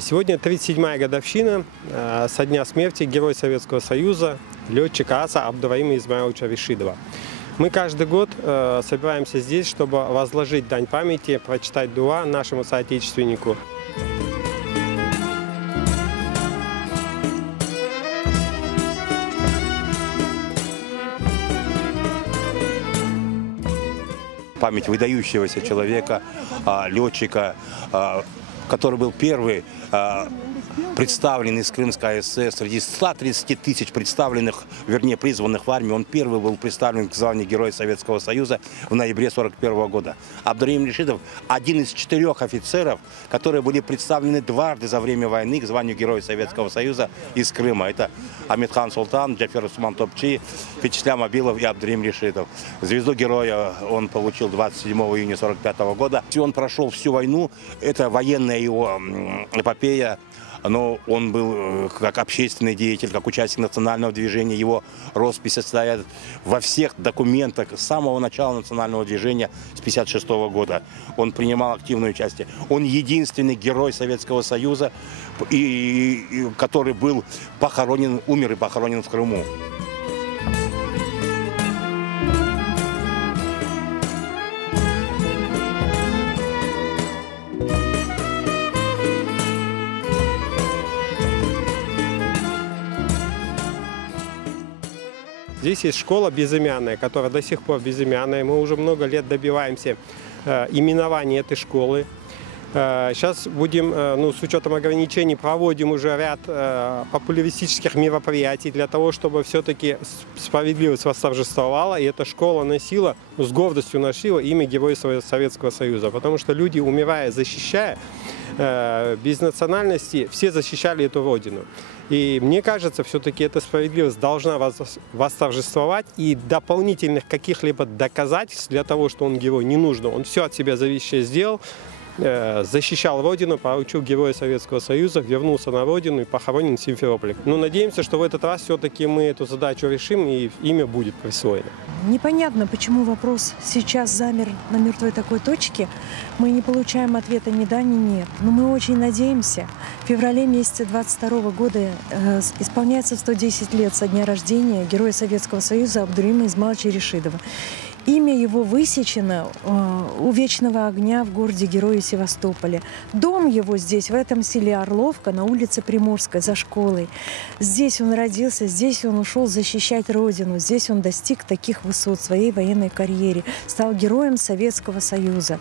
Сегодня 37-я годовщина со дня смерти Героя Советского Союза, летчика аса Абдураима Измайловича Ришидова. Мы каждый год собираемся здесь, чтобы возложить дань памяти, прочитать дуа нашему соотечественнику. Память выдающегося человека, летчика, который был первый представленный из Крымской СС среди 130 тысяч представленных, вернее призванных в армию. Он первый был представлен к званию Героя Советского Союза в ноябре 1941 года. Абдураим Ришидов – один из 4 офицеров, которые были представлены дважды за время войны к званию Героя Советского Союза из Крыма. Это Амитхан Султан, Джафер Усман Топчи, Вячеслав Абилов и Абдураим Ришидов. Звезду Героя он получил 27 июня 1945 года. Он прошел всю войну, это военная его эпопея. Но он был как общественный деятель, как участник национального движения. Его росписи стоят во всех документах с самого начала национального движения с 1956 года. Он принимал активное участие. Он единственный герой Советского Союза, который был похоронен, умер и похоронен в Крыму. Здесь есть школа безымянная, которая до сих пор безымянная. Мы уже много лет добиваемся именования этой школы. Сейчас будем, с учетом ограничений, проводим уже ряд популяристических мероприятий для того, чтобы все-таки справедливость восторжествовала. И эта школа носила, с гордостью носила имя Героя Советского Союза. Потому что люди, умирая, защищая, без национальности, все защищали эту родину. И мне кажется, все-таки эта справедливость должна восторжествовать, и дополнительных каких-либо доказательств для того, что он герой, не нужно. Он все от себя зависящее сделал, защищал родину, получил Героя Советского Союза, вернулся на родину и похоронен в Симферополе. Но надеемся, что в этот раз все-таки мы эту задачу решим, и имя будет присвоено. Непонятно, почему вопрос сейчас замер на мертвой такой точке. Мы не получаем ответа ни да, ни нет. Но мы очень надеемся. В феврале месяце 22 года исполняется 110 лет со дня рождения Героя Советского Союза Абдураима Измайловича Ришидова. Имя его высечено у Вечного огня в городе Героя Севастополе. Дом его здесь, в этом селе Орловка, на улице Приморской, за школой. Здесь он родился, здесь он ушел защищать родину, здесь он достиг таких высот в своей военной карьере, стал героем Советского Союза.